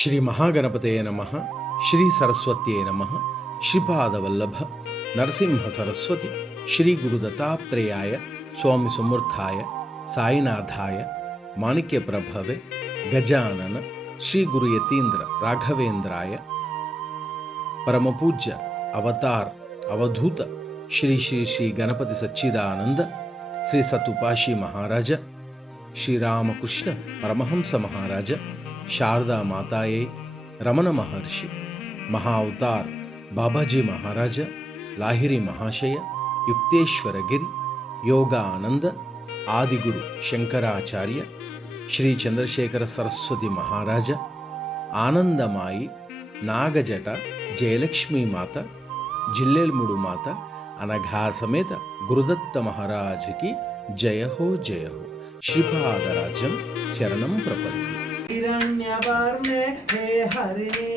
ಶ್ರೀ ಮಹಾಗಣಪತಯೇ ನಮಃ. ಶ್ರೀ ಸರಸ್ವತ್ಯೇ ನಮಃ. ಶ್ರೀಪಾದವಲ್ಲಭ ನರಸಿಂಹ ಸರಸ್ವತಿ ಶ್ರೀ ಗುರು ದತ್ತಾತ್ರೇಯಾಯ ಸ್ವಾಮಿ ಸಮರ್ಥಾಯ ಸಾಯಿನಾಥಾಯ ಮಾಣಿಕ್ಯ ಪ್ರಭವೆ ಗಜಾನನ ಶ್ರೀ ಗುರು ಯತೀಂದ್ರ ರಾಘವೇಂದ್ರಾಯ ಪರಮಪೂಜ್ಯ ಅವತಾರ್ ಅವಧೂತ ಶ್ರೀ ಶ್ರೀ ಶ್ರೀ ಗಣಪತಿ ಸಚ್ಚಿದಾನಂದ ಶ್ರೀ ಸತುಪಾಶಿ ಮಹಾರಾಜ ಶ್ರೀರಾಮಕೃಷ್ಣ ಪರಮಹಂಸ ಮಹಾರಾಜ ಶಾರದಾ ಮಾತಾಯೇ ರಮಣ ಮಹರ್ಷಿ ಮಹಾ ಅವತಾರ್ ಬಾಬಾಜಿ ಮಹಾರಾಜ ಲಾಹಿರಿ ಮಹಾಶಯ ಯುಕ್ತೇಶ್ವರ ಗಿರಿ ಯೋಗಾನಂದ ಆದಿಗುರು ಶಂಕರಾಚಾರ್ಯ ಶ್ರೀ ಚಂದ್ರಶೇಖರ ಸರಸ್ವತಿ ಮಹಾರಾಜ ಆನಂದಮಾಯಿ ನಾಗಜಟ ಜಯಲಕ್ಷ್ಮೀ ಮಾತಾ ಜಿಲ್ಲೆಲ್ಮುಡು ಮಾತಾ ಅನಘಾ ಸಮೇತ ಗುರುದತ್ತ ಮಹಾರಾಜಕಿ ಜಯ ಹೋ ಜಯ ಹೋ. ಶ್ರೀಪಾದರಾಜಂ ಶರಣಂ ಪ್ರಪತ್ತಿ. ಹಿರಣ್ಯವರ್ಣೆ ಹೇ ಹರಿಣೇ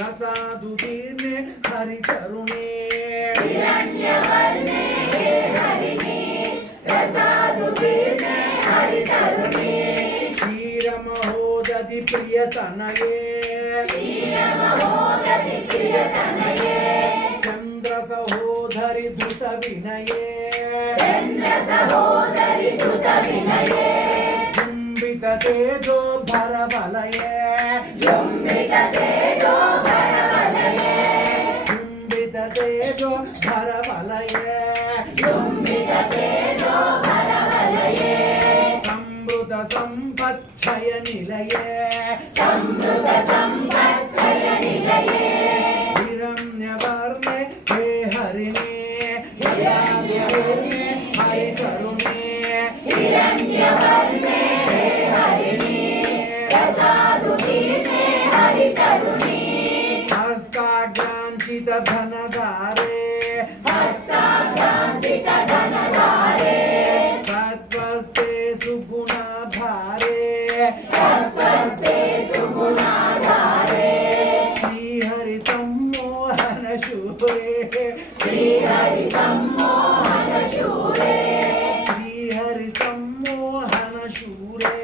ರಸಾದುದೀರ್ಣೆ ಹರಿತರುಣೇ. ಹಿರಣ್ಯವರ್ಣೆ ಹೇ ಹರಿಣೇ ರಸಾದುದೀರ್ಣೆ ಹರಿತರುಣೇ. ಕ್ಷೀರಮಹೋದಧಿ ಪ್ರಿಯತನಯೇ ಕ್ಷೀರಮಹೋದಧಿ ಪ್ರಿಯತನಯೇ. ಚಂದ್ರ ಸಹೋದರಿ ಧೃತ ವಿನಯೇ ಚಂದ್ರ ಸಹೋದರಿ ಧೃತ ವಿನಯೇ. ಜುಂಬಿತ ತೇಜೋದ್ಭರ ಬಲಯೇ ಜುಂಬಿತ ತೇಜೋಧರ ವಲಯೇ. ಜುಂಬಿತ ತೇಜೋದ್ಭರ ಬಲಯೇ ಜುಂಬಿತ ತೇಜೋಧರ ವಲಯೇ. ಸಂವೃತ ಸಂಪತ್ಕ್ಷಯ ನಿಲಯೇ ಸಮೃದ್ಧ ಸಂಪತ್ಸಯ ನಿಲಯೇ. ಹಿರಣ್ಯವರ್ಣೆ ಹೇ ಹರಿಣೇ ಹಿರಣ್ಯವರ್ಣೆ ಹರಿತರುಣೇ. ಹಿರಣ್ಯವರ್ಣೆ ಹೇ ಹರಿಣೇ ರಸಾದುದೀರ್ಣೆ ಹರಿತರುಣೇ. ಹಸ್ತಾಗ್ರಾಂಚಿತ ಧನಧಾರೆ ಹಸ್ತಾಗ್ರಾಂಚಿತ ಧನಧಾರೆ. ಸತ್ವಸ್ತೆ ಸುಗುಣಾಧಾರೆ ಸತ್ವಸ್ತೆ ಸುಗುಣಾಧಾರೆ. ಶ್ರೀಹರಿ ಸಂಮೋಹನ ಶೂರೆ ಶ್ರೀಹರಿ ಸಂಮೋಹನ ಶೂರೆ. ಶ್ರೀಹರಿ ಸಂಮೋಹನ ಶೂರೆ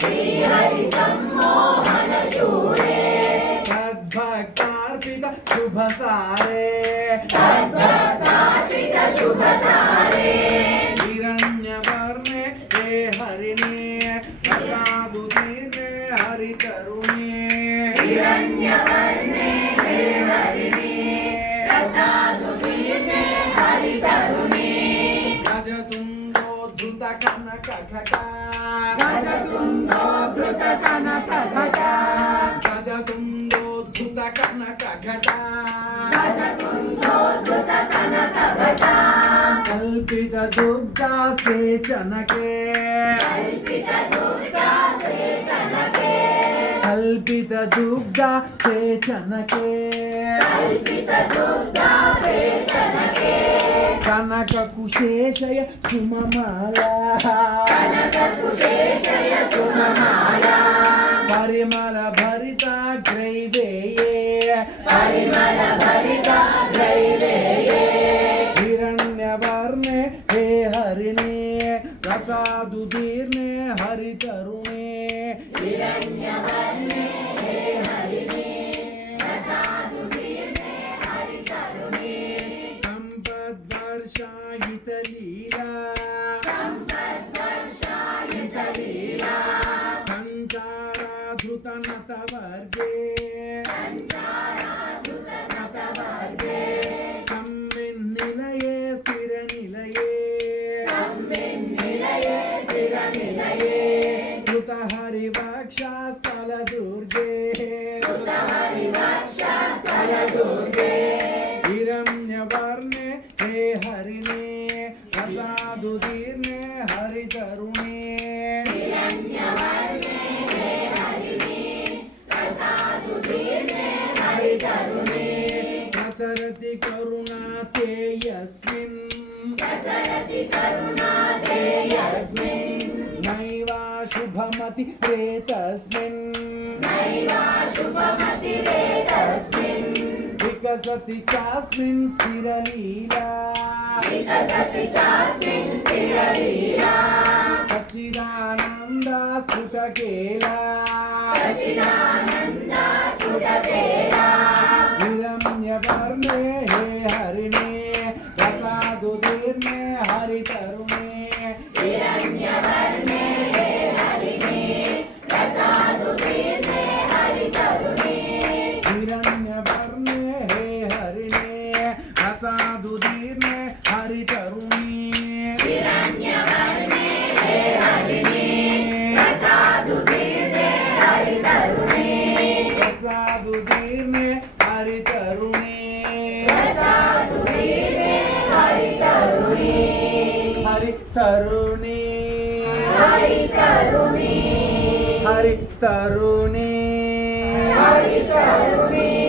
ಶ್ರೀಹರಿ ಸಂಮೋಹನ ಶೂರೆ. ತದ್ಭಕ್ತಾರ್ಪಿತ ಶುಭ ಸಾರೆ ತದ್ಭಕ್ತಾರ್ಪಿತ ಶುಭ ಸಾರೆ. ಹಿರಣ್ಯವರ್ಣೆ ಹೇ ಹರಿಣೇ ರಸಾದುದೀರ್ಣೆ ಹರಿತರುಣೇ. ಹಿರಣ್ಯವರ್ಣೆ ಹೇ ಹರಿಣೇ ರಸಾದುದೀರ್ಣೆ ಹರಿತರುಣೇ. ಗಜತುಂಡೋದ್ಧೃತ ಕನಕ ಘಟ ಗಜತುಂಡೋದ್ಧೃತ ಕನಕ ಘಟ. ಗಜತುಂಡೋದ್ಧೃತ ಕನಕ ಘಟ ಗಜತುಂಡೋದ್ಧೃತ ಕನಕ ಘಟ. ಕಲ್ಪಿತ ದುರ್ಗಾ ಸೇಚನಕೆ ಕಲ್ಪಿತ ದುರ್ಗಾ ಸೇಚನಕೆ. ಕಲ್ಪಿತ ದುರ್ಗಾ ಸೇಚನಕೆ ಕಲ್ಪಿತ ದುರ್ಗಾ ಸೇಚನಕೆ. ಕನಕ ಕುಶೇಶಯ ಸುಮಮಾಲಾ ಕನಕ ಕುಶೇಶಯ ಸುಮಮಾಲಾ. ಪರಿಮಳ ಭರಿತ ಗ್ರೈವೇಯೇ ಪರಿಮಳ ಭರಿತ ಗ್ರೈವೇಯೇ. ಹಿರಣ್ಯವರ್ಣೆ ಹೇ ಹರಿಣೇ ರಸಾದುದೀರ್ಣೆ ಹರಿತರುಣೇ. ಹಿರಣ್ಯವರ್ಣೆ ಹೇ ಹರಿಣೇ ರಸಾದುದೀರ್ಣೆ ಹರಿತರುಣೇ. ಸಂಪದ್ವರ್ಷಾಯಿತ ಲೀಲಾ ಸಂಪದ್ವರ್ಷಾಯಿತ ಲೀಲಾ. ಸಂಚಾರಾಧೃತ ನತವರ್ಗೇ ಸಂಚಾರಾಧೃತ ನತವರ್ಗೇ. ಸಂವಿನ್ನಿಲಯೇ ಸ್ಥಿರ ನಿಲಯೇ ಸಂವಿನ್ನಿಲಯೇ ಸ್ಥಿರ ನಿಲಯೇ. ಕೃತ ಹರಿವಕ್ಷ ಸ್ಥಳ ದುರ್ಗೆ ಕೃತ ಹರಿವಕ್ಷ ಸ್ಥಳ ದುರ್ಗೆ. ಹಿರಣ್ಯವರ್ಣೆ ಹೇ ಹರಿಣೇ ರಸಾದುದೀರ್ಣೆ ಹರಿತರುಣೇ. ಹಿರಣ್ಯವರ್ಣೆ ಹೇ ಹರಿಣೇ ರಸಾದುದೀರ್ಣೆ ಹರಿತರುಣೇ. ಪ್ರಸರತಿ ಕರುಣಾತೆ ಯಸ್ಮಿನ್ ಪ್ರಸರತಿ ಕರುಣಾತೆ ಯಸ್ಮಿನ್. ನೈವಾ ಶುಭಮತಿ ಪ್ರೇತಸ್ಮಿನ್ ನೈವ ಶುಭಮತಿರೇತಸ್ಮಿನ್. ವಿಕಸತಿ ಚಾಸ್ಮಿನ್ ಸ್ಥಿರಲೀಲಾ ವಿಕಸತಿ ಚಾಸ್ಮಿನ್ ಸ್ಥಿರಲೀಲಾ. ಸಚ್ಚಿದಾನಂದ ಸ್ತುತ ಕೇಲ ಸಚ್ಚಿದಾನಂದ तरुणी हरितरुणी हरितरुणी हरितरुणी